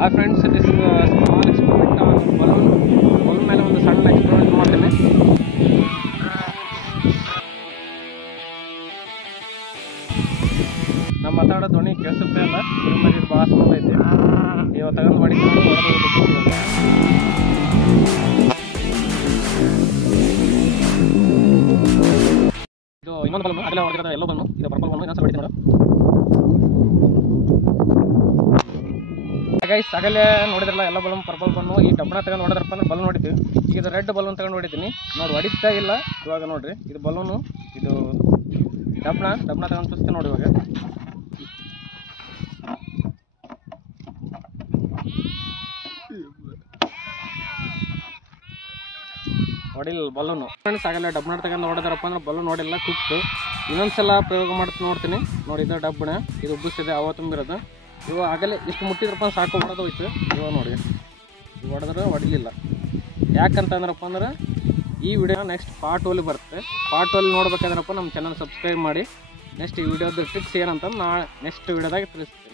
Hi friends, this is a small experiment on balloon. Balloon ಮೇಲೆ ಒಂದು ಸಣ್ಣ experiment ಮಾಡ್ತೇನೆ. ನಮ್ಮ ಮಾತಾಡೋ ಧ್ವನಿ ಕೇಳಿಸುತ್ತೆ ಅಲ್ಲ, ಇದು ಭಾಳ ಸ್ಮೂತ್ ಐತಿ. ಇವಾಗ ತಗೊಂಡು ಹೊಡಿತೀನಿ, ಇದು ಇನ್ನೊಂದು ಬಲೂನು, ಅದೆಲ್ಲ ಹೊಡೆದಿರೋದು ಎಲ್ಲೋ ಬಲೂನು, ಇದು ಪರ್ಪಲ್ ಬಲೂನು, ಇನ್ನೊಂದು ಹೊಡಿತೀನಿ ನೋಡು. ಗೈಸ್ ಆಗಲೇ ನೋಡಿದ್ರಲ್ಲ ಎಲ್ಲ ಬಲೂನ್ ಪರ್ಪಲ್ ಬನ್ನು. ಈ ಡಬ್ಬನ ತಗೊಂಡು ಹೊಡೆದ್ರಪ್ಪ ಅಂದ್ರೆ ಬಲೂನ್ ಹೊಡಿತೀವಿ. ಈಗ ಇದು ರೆಡ್ ಬಲೂನ್ ತಗೊಂಡು ಹೊಡಿತೀನಿ ನೋಡಿ, ಹೊಡಿತಾ ಇಲ್ಲ ಇವಾಗ. ನೋಡ್ರಿ ಇದು ಬಲೂನು, ಇದು ಡಬ್ಬನ ತಗೊಂಡು ತೋರಿಸ್ತೀನಿ ನೋಡಿ. ಇವಾಗ ಹೊಡಿಲ್ಲ ಬಲೂನು ಫ್ರೆಂಡ್ಸ್. ಆಗಲ್ಲ ಡಬ್ಬನ ತಗೊಂಡು ಹೊಡೆದಾರಪ್ಪ ಅಂದ್ರೆ ಬಲೂನ್ ನೋಡಿಲ್ಲ, ಕುಕ್ತು. ಇನ್ನೊಂದ್ಸಲ ಪ್ರಯೋಗ ಮಾಡ್ತೀನಿ ನೋಡ್ತೀನಿ ನೋಡಿ. ಇದು ಡಬ್ಬನ, ಇದು ಉಬ್ಬಿಸಿದೆ ಅವ ತುಂಬಿರೋದು. ಇವಾಗ ಆಗಲೇ ಇಷ್ಟು ಮುಟ್ಟಿದ್ರಪ್ಪ ಸಾಕು, ಹೊಡೆದು ಹೋಯ್ತು. ಇವಾಗ ನೋಡಿ ಇವು ಹೊಡೆದ್ರೆ ಹೊಡಿಲಿಲ್ಲ. ಯಾಕಂತಂದ್ರಪ್ಪ ಅಂದ್ರೆ ಈ ವಿಡಿಯೋ ನೆಕ್ಸ್ಟ್ ಪಾರ್ಟ್ 2 ಬರುತ್ತೆ. ಪಾರ್ಟ್ 2 ನೋಡ್ಬೇಕಾದ್ರಪ್ಪ ನಮ್ಮ ಚಾನಲ್ ಸಬ್ಸ್ಕ್ರೈಬ್ ಮಾಡಿ. ನೆಕ್ಸ್ಟ್ ಈ ವಿಡಿಯೋದ ಟ್ರಿಕ್ಸ್ ಏನಂತ ನಾ ನೆಕ್ಸ್ಟ್ ವಿಡಿಯೋದಾಗ ತಿಳಿಸ್ತೀನಿ.